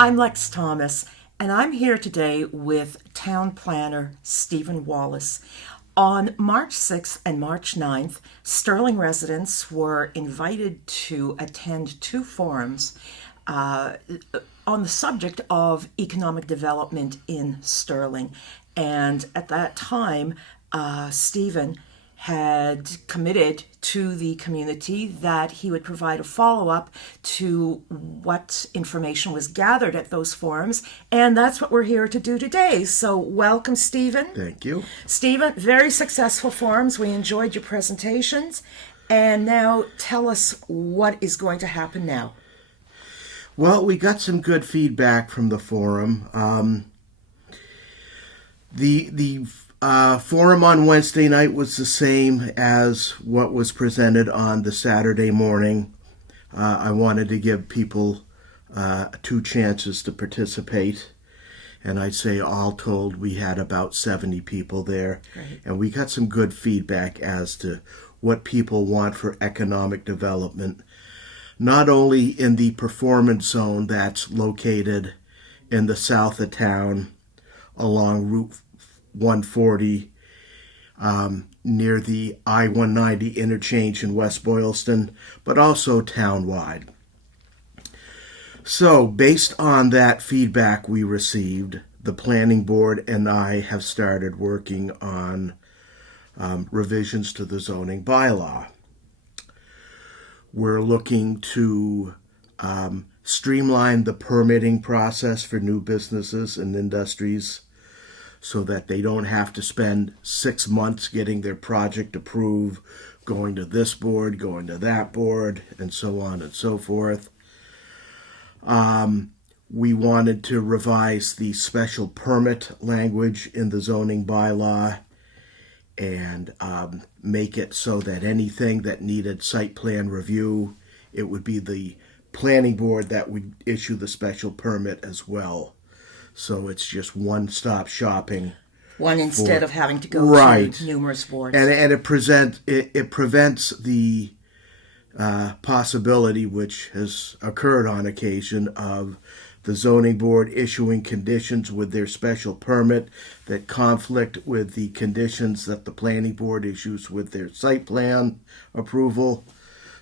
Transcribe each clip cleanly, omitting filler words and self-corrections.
I'm Lex Thomas, and I'm here today with Town Planner Stephen Wallace. On March 6th and March 9th, Sterling residents were invited to attend two forums on the subject of economic development in Sterling. And at that time, Stephen had committed to the community that he would provide a follow-up to what information was gathered at those forums, and that's what we're here to do today. So welcome, Stephen. Thank you. Stephen, very successful forums. We enjoyed your presentations. And now tell us what is going to happen now. Well, we got some good feedback from the forum. The forum on Wednesday night was the same as what was presented on the Saturday morning. I wanted to give people two chances to participate, and I'd say all told we had about 70 people there. Great. And we got some good feedback as to what people want for economic development, not only in the performance zone that's located in the south of town along Route 140 near the I-190 interchange in West Boylston, but also townwide. So, based on that feedback we received, the planning board and I have started working on revisions to the zoning bylaw. We're looking to streamline the permitting process for new businesses and industries so that they don't have to spend 6 months getting their project approved, going to this board, going to that board, and so on and so forth. We wanted to revise the special permit language in the zoning bylaw and make it so that anything that needed site plan review, it would be the planning board that would issue the special permit as well. So it's just one-stop shopping. One instead of having to go Right. to numerous boards. And it prevents the possibility, which has occurred on occasion, of the zoning board issuing conditions with their special permit that conflict with the conditions that the planning board issues with their site plan approval.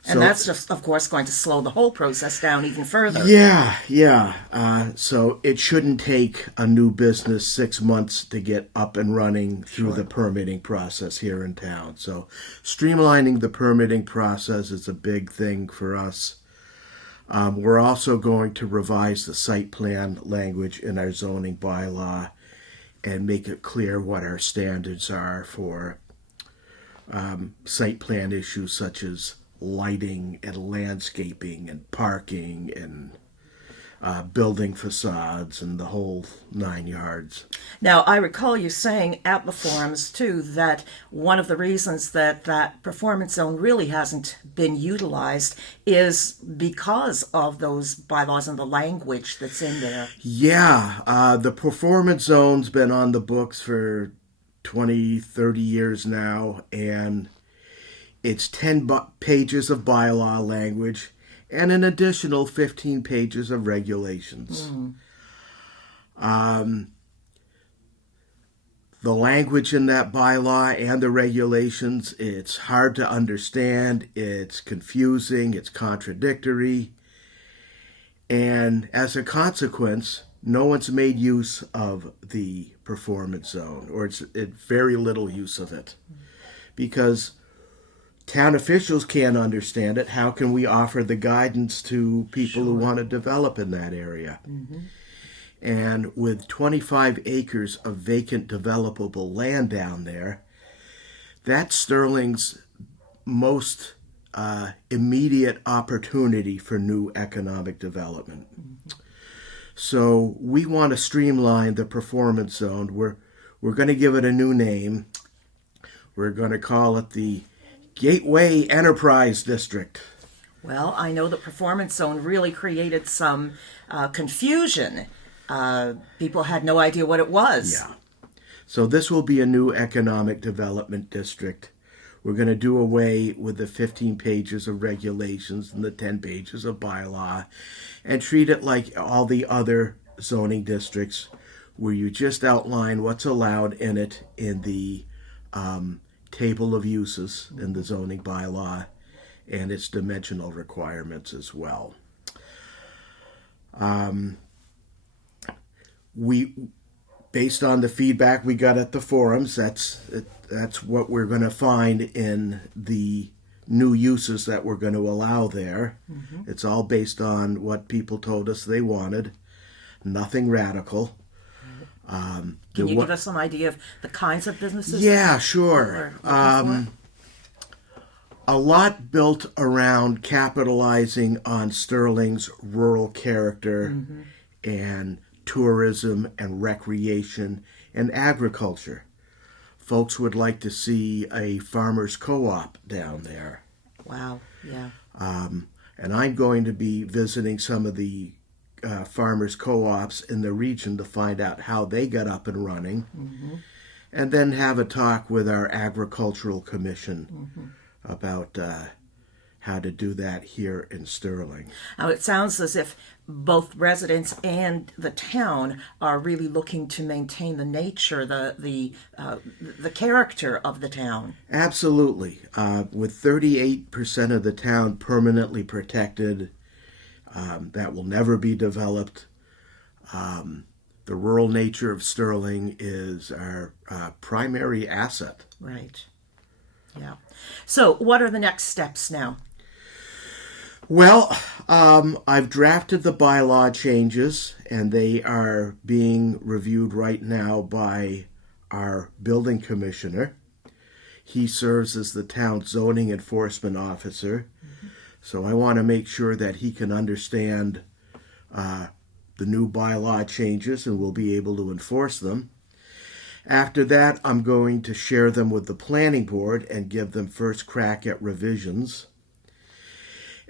And that's just, of course, going to slow the whole process down even further. Yeah. So it shouldn't take a new business 6 months to get up and running through the permitting process here in town. So streamlining the permitting process is a big thing for us. We're also going to revise the site plan language in our zoning bylaw and make it clear what our standards are for site plan issues such as lighting and landscaping and parking and building facades and the whole 9 yards. Now, I recall you saying at the forums, too, that one of the reasons that performance zone really hasn't been utilized is because of those bylaws and the language that's in there. Yeah, the performance zone's been on the books for 20, 30 years now, and it's 10 pages of bylaw language and an additional 15 pages of regulations. The language in that bylaw and the regulations, it's hard to understand, it's confusing, it's contradictory, and as a consequence, no one's made use of the performance zone, or it's very little use of it, because town officials can't understand it. How can we offer the guidance to people who want to develop in that area? And with 25 acres of vacant developable land down there, that's Sterling's most immediate opportunity for new economic development. So we want to streamline the performance zone. We're going to give it a new name. We're going to call it the Gateway Enterprise District. Well, I know the performance zone really created some confusion. People had no idea what it was. Yeah. So this will be a new economic development district We're going to do away with the 15 pages of regulations and the 10 pages of bylaw and treat it like all the other zoning districts where you just outline what's allowed in it in the table of uses in the zoning bylaw and its dimensional requirements as well. We, based on the feedback we got at the forums, that's what we're going to find in the new uses that we're going to allow there. Mm-hmm. It's all based on what people told us they wanted. Nothing radical. Can you give us an idea of the kinds of businesses? Yeah, sure. A lot built around capitalizing on Sterling's rural character mm-hmm. and tourism and recreation and agriculture. Folks would like to see a farmers co-op down there. Wow, yeah. And I'm going to be visiting some of the farmers co-ops in the region to find out how they got up and running, mm-hmm. and then have a talk with our agricultural commission mm-hmm. about how to do that here in Sterling. Now, it sounds as if both residents and the town are really looking to maintain the nature, the character of the town. Absolutely. With 38% of the town permanently protected, that will never be developed. The rural nature of Sterling is our primary asset. Right. Yeah. So what are the next steps now? Well, I've drafted the bylaw changes, and they are being reviewed right now by our building commissioner. He serves as the town zoning enforcement officer. Mm-hmm. So I want to make sure that he can understand the new bylaw changes and will be able to enforce them. After that, I'm going to share them with the planning board and give them first crack at revisions.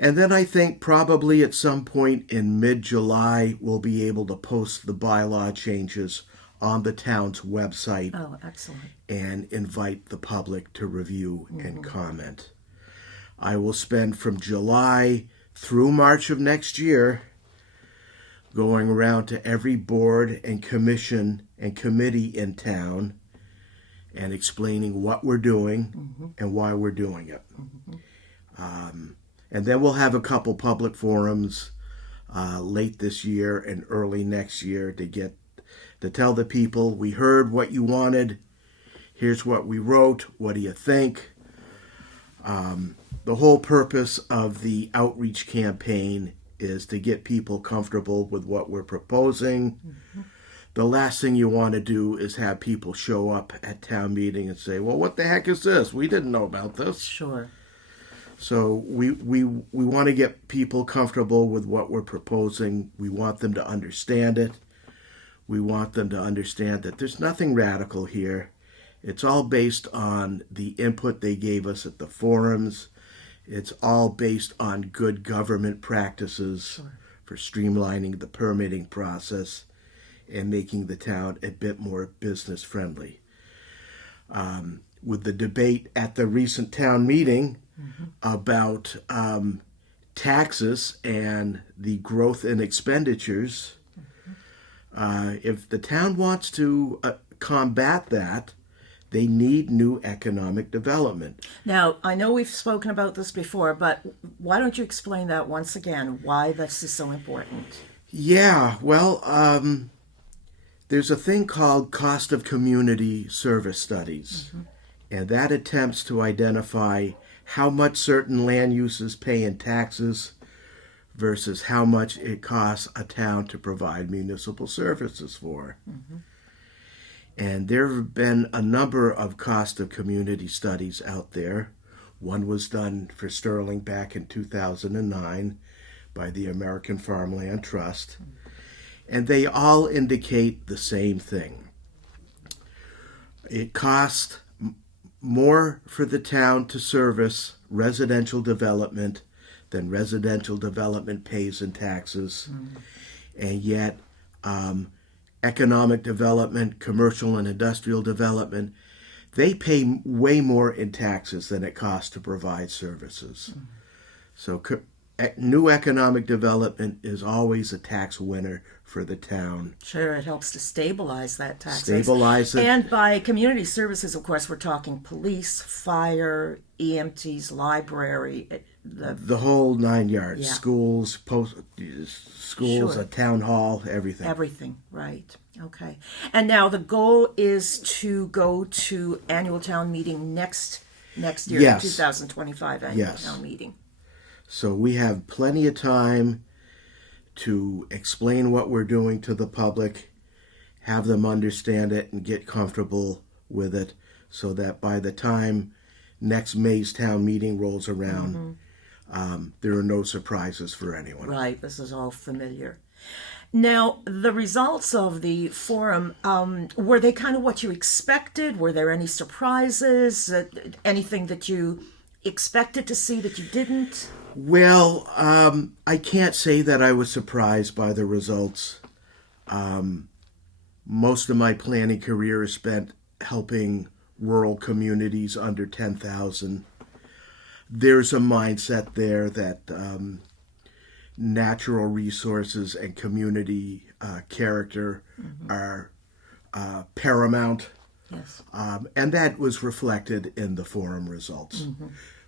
And then I think probably at some point in mid-July, we'll be able to post the bylaw changes on the town's website. Oh, excellent. And invite the public to review mm-hmm. and comment. I will spend from July through March of next year going around to every board and commission and committee in town and explaining what we're doing mm-hmm. and why we're doing it. Mm-hmm. And then we'll have a couple public forums late this year and early next year to tell the people, we heard what you wanted, here's what we wrote, what do you think? The whole purpose of the outreach campaign is to get people comfortable with what we're proposing. Mm-hmm. The last thing you want to do is have people show up at town meeting and say, well, what the heck is this? We didn't know about this. Sure. So we want to get people comfortable with what we're proposing. We want them to understand it. We want them to understand that there's nothing radical here. It's all based on the input they gave us at the forums. It's all based on good government practices sure. for streamlining the permitting process and making the town a bit more business friendly. With the debate at the recent town meeting mm-hmm. about taxes and the growth in expenditures, mm-hmm. If the town wants to combat that, they need new economic development. Now, I know we've spoken about this before, but why don't you explain that once again, why this is so important? Yeah, well, there's a thing called cost of community service studies, mm-hmm. and that attempts to identify how much certain land uses pay in taxes versus how much it costs a town to provide municipal services for. Mm-hmm. And there have been a number of cost of community studies out there. One was done for Sterling back in 2009 by the American Farmland Trust. And they all indicate the same thing. It costs more for the town to service residential development than residential development pays in taxes. Mm. And yet, economic development, commercial and industrial development, they pay way more in taxes than it costs to provide services. So new economic development is always a tax winner for the town. Sure, it helps to stabilize that tax base. Stabilize it. And by community services, of course, we're talking police, fire, EMTs, library, The whole 9 yards. Yeah. Schools, schools, Sure. a town hall, everything. everything, right? Okay. And now the goal is to go to annual town meeting next year, Yes. 2025 annual Yes. town meeting. So we have plenty of time to explain what we're doing to the public, have them understand it and get comfortable with it, so that by the time next May's town meeting rolls around, there are no surprises for anyone. Right, this is all familiar. Now, the results of the forum, were they kind of what you expected? Were there any surprises? Anything that you expected to see that you didn't? Well, I can't say that I was surprised by the results. Most of my planning career is spent helping rural communities under 10,000. There's a mindset there that natural resources and community character are paramount. Yes. And that was reflected in the forum results,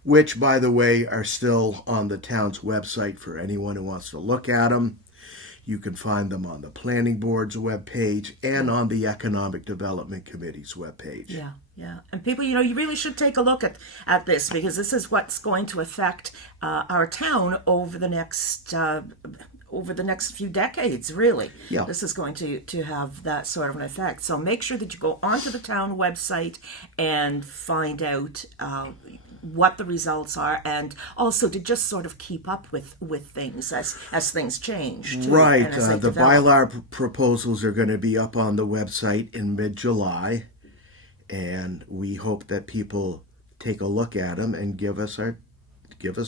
which, by the way, are still on the town's website for anyone who wants to look at them. You can find them on the Planning Board's webpage and on the Economic Development Committee's webpage. Yeah, yeah. And people, you really should take a look at this, because this is what's going to affect our town over the next few decades, really. Yeah. This is going to have that sort of an effect. So make sure that you go onto the town website and find out what the results are, and also to just sort of keep up with things as things change, too, Right. and as they The develop. bylaw proposals are going to be up on the website in mid-July, and we hope that people take a look at them and give us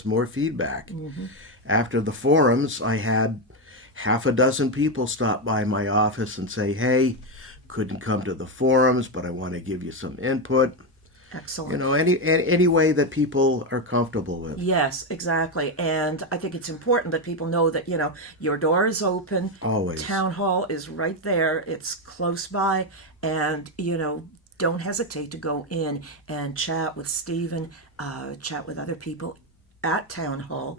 more feedback. After the forums, I had half a dozen people stop by my office and say, "Hey, couldn't come to the forums, but I want to give you some input." Excellent. Any way that people are comfortable with. Yes, exactly. And I think it's important that people know that, your door is open. Always. Town hall is right there. It's close by. And, don't hesitate to go in and chat with Stephen, chat with other people at Town Hall,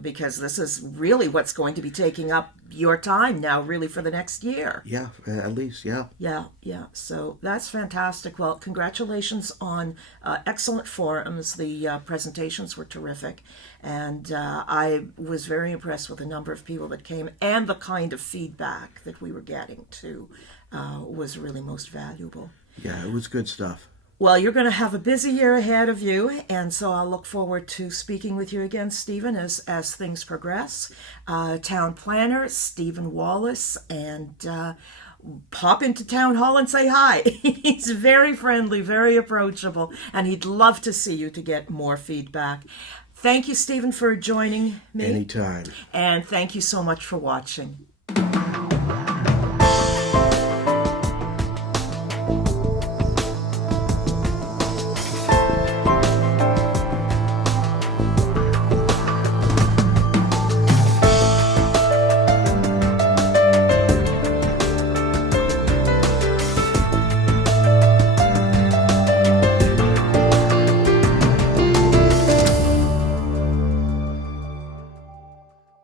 because this is really what's going to be taking up your time now, really, for the next year. Yeah, at least, yeah. Yeah. So that's fantastic. Well, congratulations on excellent forums. The presentations were terrific. And I was very impressed with the number of people that came, and the kind of feedback that we were getting, too, was really most valuable. Yeah, it was good stuff. Well, you're going to have a busy year ahead of you, and so I'll look forward to speaking with you again, Stephen, as things progress. Town planner, Stephen Wallace, and pop into Town Hall and say hi. He's very friendly, very approachable, and he'd love to see you to get more feedback. Thank you, Stephen, for joining me. Anytime. And thank you so much for watching.